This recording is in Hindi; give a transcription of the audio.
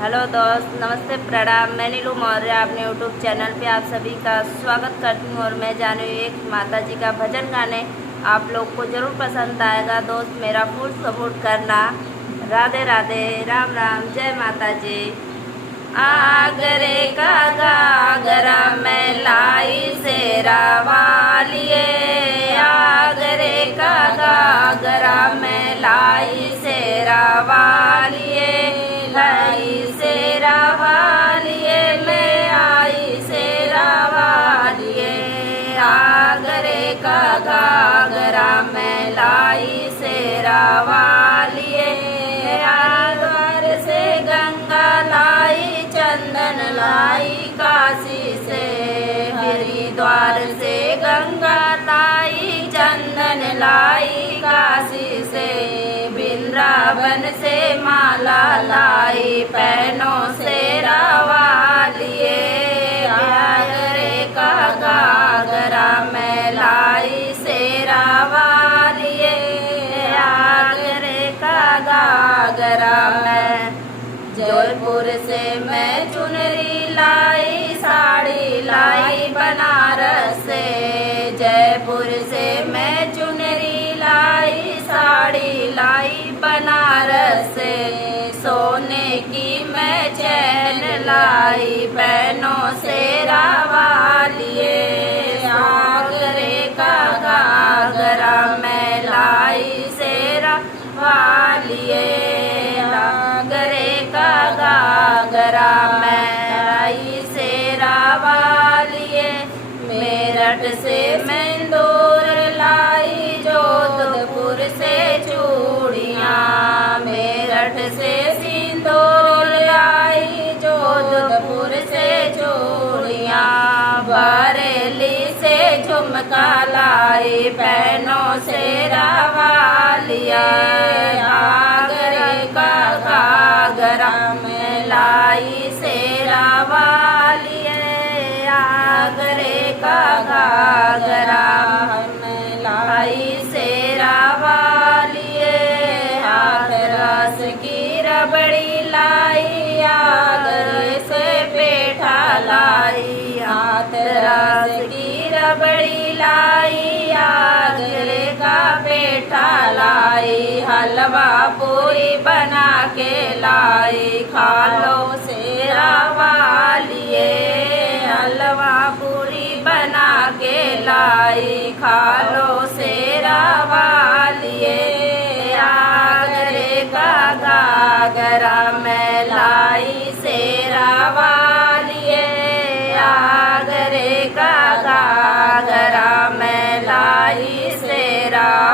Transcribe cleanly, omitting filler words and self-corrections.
हेलो दोस्त, नमस्ते, प्रणाम। मैं नीलू मौर्य अपने यूट्यूब चैनल पे आप सभी का स्वागत करती हूँ और मैं जानू एक माता जी का भजन गाने आप लोग को ज़रूर पसंद आएगा। दोस्त मेरा फुल सपोर्ट करना। राधे राधे, राम राम, जय माता जी। आगरे का गागरा मैं लाई सेरा वालिए, आगरे का गागरा मैं लाई सेरा वालिए, लाई सेरा वालिए, मैं आई सेरा वालिए। आगरे का गागरा मैं लाई सेरा वालिए, हरिद्वार से गंगा लाई, चंदन लाई काशी से, हरिद्वार से गंगा लाई, चंदन लाई काशी से, वृंदावन से माला लाई, पैनों से रवालिए। आगरे का गागरा मैं लाई से रवालिए, आगरे का गागरा मैं। जयपुर से मैं चुनरी लाई, साड़ी लाई बनारस से, जयपुर से मैं चुनरी लाई, साड़ी लाई बनारस से, सोने की मैं चैन लाई, पैनों से रवालिए। आगरे का गागरा मैं लाई से रवालिए, आगरे का गागरा मैं लाई से रवालिए। मेरठ से मैं इंदौर लाई, जोधपुर से चूड़ियाँ, मेरठ से सिंदूर लाई, जोधपुर से चूड़ियाँ, बरेली से झुमका लाई, पैनों से रवालिया। आगरे का गागरा मैं लाई से रवालिए, आगरे का गागरा मैं लाई से रवालिए। हाथरस की रबड़ी लाई, आगरे से पेठा लाई, हाथरस की रबड़ी लाई, आगरे का पेठा लाई, हलवा पूरी बना के लाई, खा लो से रवालिए। हलवा पूरी बना के लाई, खा लो से रवालिए। आगरे का गागरा मैं लाई से रवालिए, आगरे का गागरा मैं लाई से रवालिए।